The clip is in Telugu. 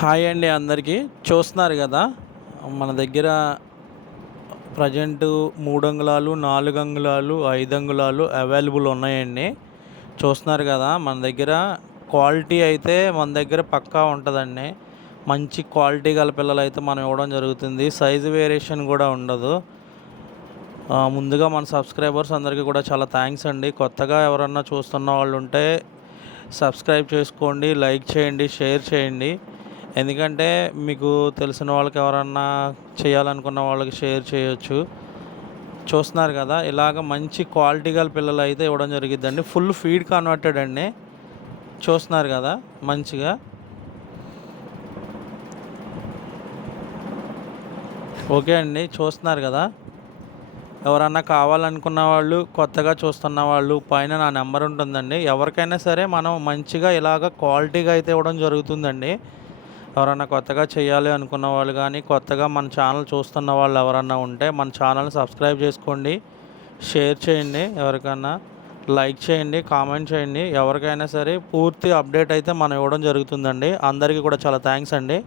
హాయ్ అండి అందరికీ. చూస్తున్నారు కదా మన దగ్గర ప్రజెంట్ మూడు అంగుళాలు నాలుగు అంగుళాలు ఐదు అంగుళాలు అవైలబుల్ ఉన్నాయండి. చూస్తున్నారు కదా మన దగ్గర క్వాలిటీ అయితే మన దగ్గర పక్కా ఉంటుందండి. మంచి క్వాలిటీ గల పిల్లలు అయితే మనం ఇవ్వడం జరుగుతుంది. సైజు వేరియేషన్ కూడా ఉండదు. ముందుగా మన సబ్స్క్రైబర్స్ అందరికీ కూడా చాలా థ్యాంక్స్ అండి. కొత్తగా ఎవరన్నా చూస్తున్న వాళ్ళు ఉంటే సబ్స్క్రైబ్ చేసుకోండి లైక్ చేయండి షేర్ చేయండి. ఎందుకంటే మీకు తెలిసిన వాళ్ళకి ఎవరన్నా చేయాలనుకున్న వాళ్ళకి షేర్ చేయొచ్చు. చూస్తున్నారు కదా ఇలాగ మంచి క్వాలిటీ గల పిల్లలు అయితే ఇవ్వడం జరిగిద్దండి. ఫుల్ ఫీడ్ కన్వర్టెడ్ అండి. చూస్తున్నారు కదా మంచిగా. ఓకే అండి చూస్తున్నారు కదా. ఎవరన్నా కావాలనుకున్న వాళ్ళు కొత్తగా చూస్తున్న వాళ్ళు పైన నా నెంబర్ ఉంటుందండి. ఎవరికైనా సరే మనం మంచిగా ఇలాగ క్వాలిటీగా అయితే ఇవ్వడం జరుగుతుందండి. ఎవరన్నా కొత్తగా చేయాలి అనుకున్న వాళ్ళు కానీ కొత్తగా మన ఛానల్ చూస్తున్న వాళ్ళు ఎవరన్నా ఉంటే మన ఛానల్ సబ్స్క్రైబ్ చేసుకోండి షేర్ చేయండి ఎవరికన్నా లైక్ చేయండి కామెంట్ చేయండి. ఎవరికైనా సరే పూర్తి అప్డేట్ అయితే మనం ఇవ్వడం జరుగుతుందండి. అందరికీ కూడా చాలా థ్యాంక్స్ అండి.